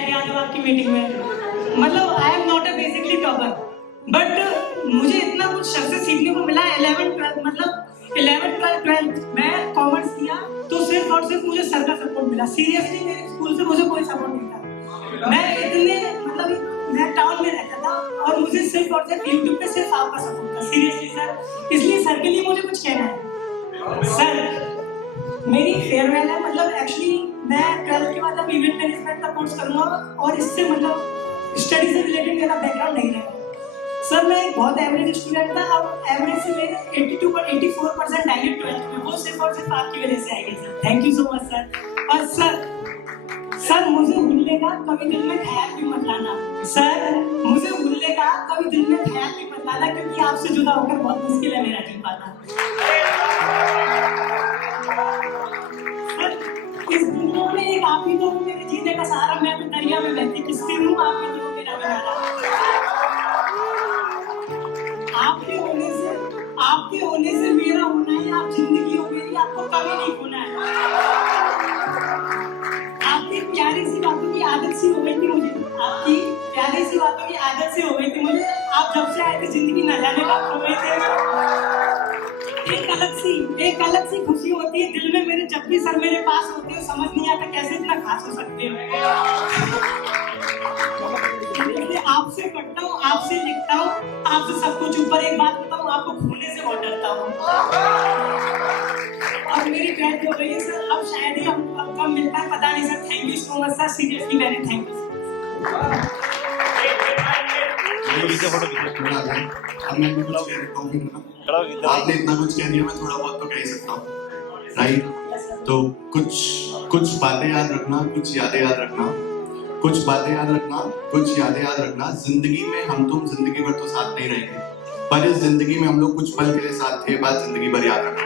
शायद याद हो आपकी मीटिंग में। मतलब I am not a basically topper, but मुझे इतना कुछ सर से सीखने को मिला। 11th 12th मतलब 11th 12th मैं कॉमर्स किया तो सिर्फ और सिर्फ मुझे सर का सपोर्ट मिला। सीरियसली मेरे स्कूल से मुझे कोई सपोर्ट नहीं था। मैं इतने मतलब मैं टाउन में रहता था और मुझे सिर्फ और सिर्फ यूट्यूब पे सिर्फ आपका सपोर्ट था। सीरियसली सर, इसलिए सर के लिए मुझे कुछ कहना है। सर मेरी फेयरवेल है, मतलब एक्चुअली मैं 12th के बाद अब इवेंट मैनेजमेंट का कोर्स करूंगा और इससे मतलब स्टडी से रिलेटेड मेरा बैकग्राउंड नहीं रहेगा। सर मैं एक बहुत एवरेज स्टूडेंट था, अब एवरेज से मेरे 84% आई है 12th में, वो सिर्फ और सिर्फ आपकी वजह से आई है sir. Thank you so much sir. और सर मुझे भूलने का कभी दिल में ख्याल भी मत लाना। सर मुझे भूलने का कभी दिल में ख्याल भी मत लाना, क्योंकि आपसे जुदा होकर बहुत मुश्किल है मेरा जी पाना। इस दुनिया में एक आप ही तो मेरे जीने का सहारा, मैं तो दरिया में बहती किससे हूँ, आप ही तो मेरा किनारा। आपके होने से मेरा होना है, आप जिंदगी हो मेरी, आपको कभी नहीं खोना है। आपकी प्यारी सी बातों की आदत सी हो गई थी मुझे, आपकी प्यारी सी बातों की आदत सी हो गई थी मुझे। आप जब से आए थे जिंदगी न जाने कब खो गए थे। एक अलग सी खुशी होती है दिल में मेरे, जब भी सर मेरे पास होते हो। समझ नहीं आता कैसे इतना खास हो सकते हो। आपसे पढ़ता हूँ, आपसे लिखता हूँ, आपसे सब कुछ। ऊपर एक बात बताऊँ, आपको खोने से बहुत डरता हूँ। और मेरी बात हो गई है सर, अब शायद ही हम कब मिलता है पता नहीं sir. Thank you so much sir, seriously very thank you. आपने इतना कुछ कह दिया, मैं थोड़ा बहुत तो कह ही सकता हूँ, राइट? तो कुछ बातें याद रखना, कुछ यादें याद रखना, कुछ बातें याद रखना, कुछ यादें याद रखना। जिंदगी में हम तुम जिंदगी भर तो साथ नहीं रहेंगे, पर इस जिंदगी में हम लोग कुछ पल के लिए साथ थे, बात जिंदगी भर याद रखना।